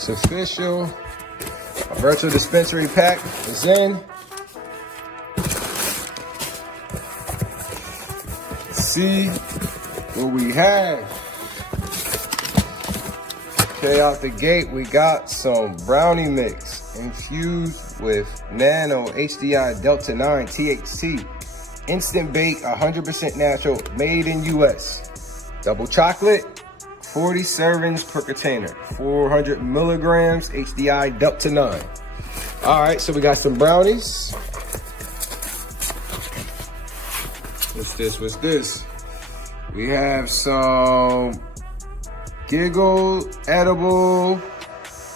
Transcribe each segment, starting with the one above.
It's official. A virtual dispensary pack is in. Let's see what we have. Okay, out the gate, we got some brownie mix infused with nano HDI Delta 9 THC. Instant bake, 100% natural, made in US. Double chocolate, 40 servings per container, 400 milligrams HDI Delta 9. All right, so we got some brownies. What's this? What's this? We have some Giggle edible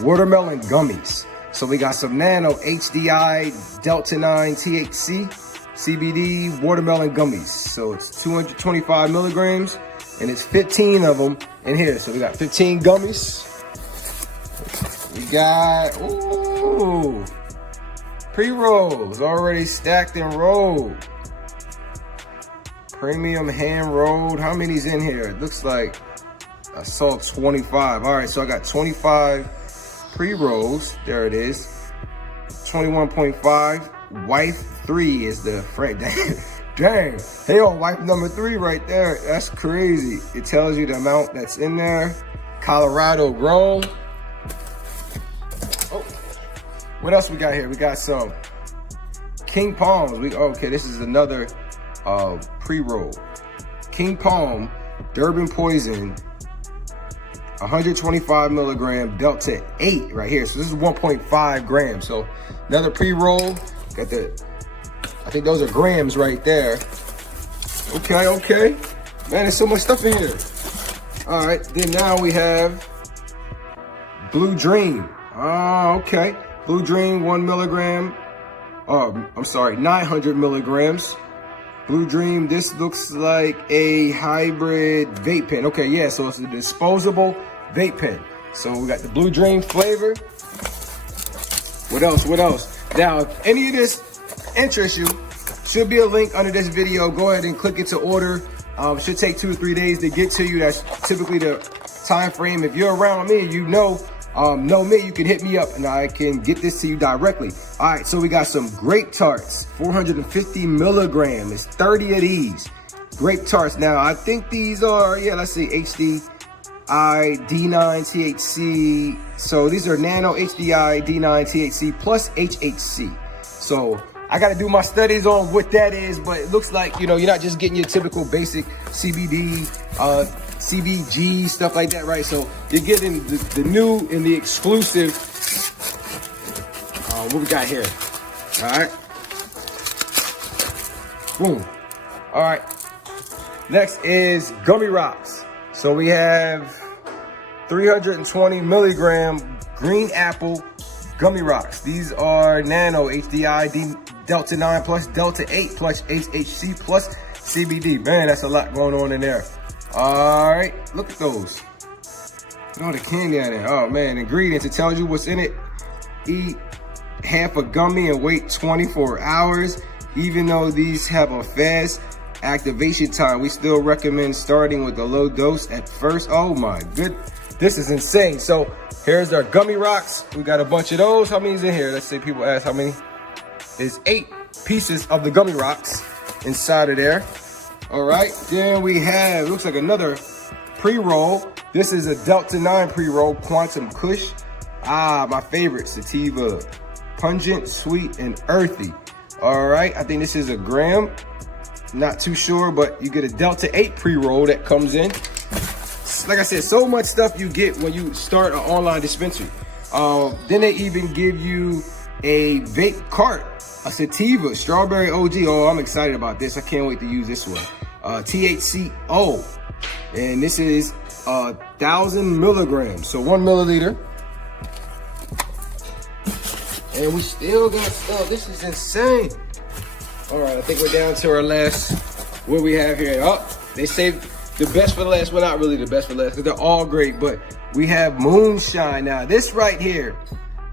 watermelon gummies. So we got some nano HDI Delta 9 THC CBD watermelon gummies. So it's 225 milligrams and it's 15 of them in here. So we got 15 gummies. We got, ooh, pre-rolls already stacked and rolled. Premium hand rolled. How many's in here? It looks like I saw 25. All right, so I got 25 pre-rolls. There it is. 21.5. Wife 3 is the friend. Dang, they on wife number 3 right there. That's crazy. It tells you the amount that's in there. Colorado grown. Oh, what else we got here? We got some King Palms. Okay, this is another pre-roll. King Palm Durban Poison. 125 milligram Delta 8 right here. So this is 1.5 grams. So another pre-roll. Got the, I think those are grams right there. Okay, okay. Man, there's so much stuff in here. All right, then now we have Blue Dream. Okay. Blue Dream, 1 milligram. I'm sorry, 900 milligrams. Blue Dream, this looks like a hybrid vape pen. Okay, yeah, so it's a disposable vape pen. So we got the Blue Dream flavor. What else, what else? Now, if any of this interests you, should be a link under this video. Go ahead and click it to order. It should take 2 or 3 days to get to you. That's typically the time frame. If you're around me, you know me, you can hit me up and I can get this to you directly. All right, so we got some grape tarts, 450 milligram. It's 30 of these grape tarts. Now, I think these are, yeah, let's see, HDI D9 THC. So these are nano HDI D9 THC plus HHC. So I got to do my studies on what that is, but it looks like, you know, you're not just getting your typical basic CBD, CBG, stuff like that, right? So you're getting the new and the exclusive. What we got here? All right. Boom. All right. Next is Gummy Rocks. So we have 320 milligram green apple Gummy Rocks. These are nano HDI Delta 9 plus Delta 8 plus HHC plus CBD. Man, that's a lot going on in there. All right, look at those. Look at all the candy on there. Oh man, ingredients, it tells you what's in it. Eat half a gummy and wait 24 hours. Even though these have a fast activation time, we still recommend starting with a low dose at first. Oh my good, this is insane. So here's our Gummy Rocks. We got a bunch of those. How many's in here? Let's say people ask how many. It's 8 pieces of the Gummy Rocks inside of there. All right, then we have, looks like another pre-roll. This is a Delta 9 pre-roll, Quantum Kush. My favorite, sativa. Pungent, sweet, and earthy. All right, I think this is a gram. Not too sure, but you get a Delta 8 pre-roll that comes in. Like I said, so much stuff you get when you start an online dispensary. Then they even give you a vape cart, a sativa, strawberry OG. Oh, I'm excited about this. I can't wait to use this one. THCO, and this is 1,000 milligrams, so 1 milliliter. And we still got stuff. This is insane. All right, I think we're down to our last, what we have here. Oh, they saved the best for last. Well, not really the best for last, because they're all great, but we have moonshine. Now, this right here,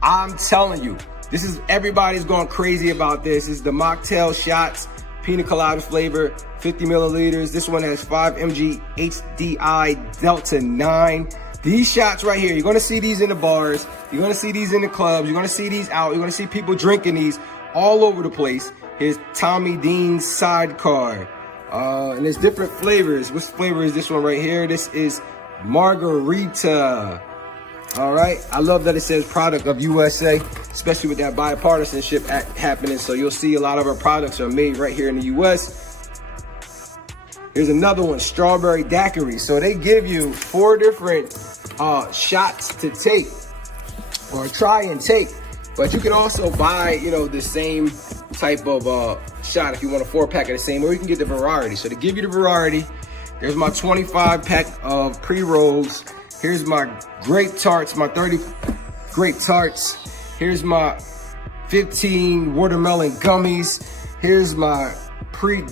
I'm telling you, this is, everybody's going crazy about this. This is the mocktail shots, pina colada flavor, 50 milliliters. This one has 5 mg HDI Delta 9. These shots right here, you're gonna see these in the bars, you're gonna see these in the clubs, you're gonna see these out, you're gonna see people drinking these all over the place. Here's Tommy Dean's Sidecar. And there's different flavors. Which flavor is this one right here? This is Margarita. All right, I love that it says product of USA, especially with that bipartisanship act happening. So you'll see a lot of our products are made right here in the US. Here's another one, Strawberry Daiquiri. So they give you 4 different shots to take or try and take, but you can also buy, you know, the same type of shot if you want a 4-pack of the same, or you can get the variety. So to give you the variety, there's my 25 pack of pre-rolls. Here's my grape tarts, my 30 grape tarts. Here's my 15 watermelon gummies. Here's my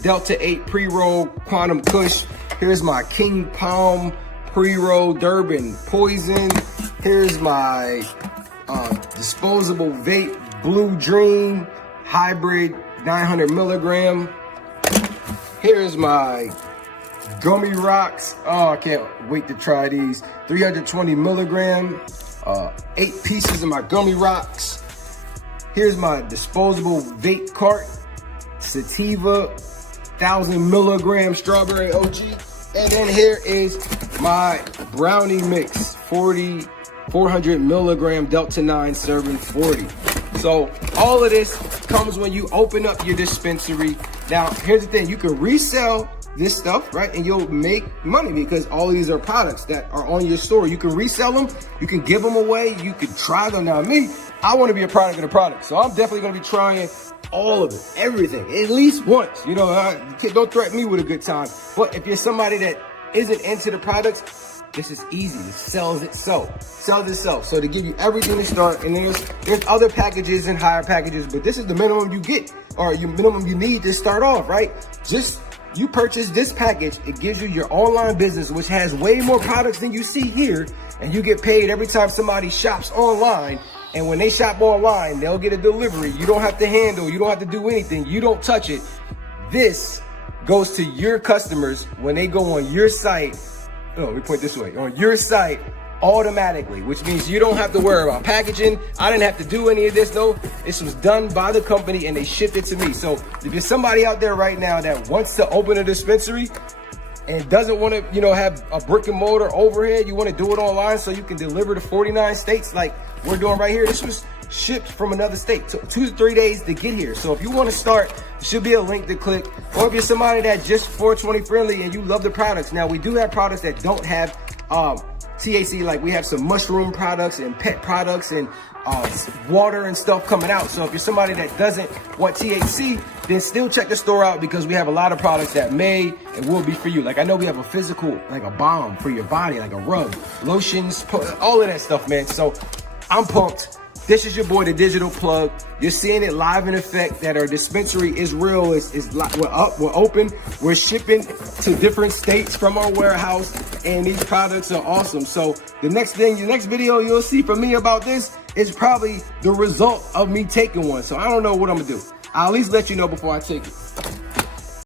Delta 8 pre-roll Quantum Kush. Here's my King Palm pre-roll Durban Poison. Here's my disposable vape Blue Dream Hybrid 900 milligram. Here's my Gummy Rocks. Oh, I can't wait to try these. 320 milligram, 8 pieces of my Gummy Rocks. Here's my disposable vape cart, Sativa 1000 milligram Strawberry OG. And then here is my brownie mix, 400 milligram Delta 9 serving 40. So all of this comes when you open up your dispensary. Now, here's the thing, you can resell this stuff, right? And you'll make money because all of these are products that are on your store. You can resell them, you can give them away, you can try them. Now me, I want to be a product of the product. So I'm definitely going to be trying all of it, everything, at least once. You know, don't threaten me with a good time. But if you're somebody that isn't into the products, this is easy. It sells itself. So to give you everything to start, and there's other packages and higher packages, but this is the minimum you get, or your minimum you need to start off, right? Just you purchase this package, it gives you your online business, which has way more products than you see here, and you get paid every time somebody shops online. And when they shop online, they'll get a delivery. You don't have to handle, you don't have to do anything, you don't touch it. This goes to your customers when they go on your site. Oh, let me point this way, on your site automatically, which means you don't have to worry about packaging. I didn't have to do any of this though. This was done by the company and they shipped it to me. So if you're somebody out there right now that wants to open a dispensary and doesn't want to, you know, have a brick and mortar overhead, you want to do it online so you can deliver to 49 states like we're doing right here. This was shipped from another state, took 2 to 3 days to get here. So if you want to start, there should be a link to click. Or if you're somebody that just 420 friendly and you love the products. Now we do have products that don't have THC, like we have some mushroom products and pet products and water and stuff coming out. So if you're somebody that doesn't want THC, then still check the store out because we have a lot of products that may and will be for you. Like I know we have a physical, like a balm for your body, like a rub, lotions, all of that stuff, man. So I'm pumped. This is your boy, the Digital Plug. You're seeing it live in effect that our dispensary is real. We're open. We're shipping to different states from our warehouse, and these products are awesome. So the next video you'll see from me about this is probably the result of me taking one. So I don't know what I'm gonna do. I'll at least let you know before I take it.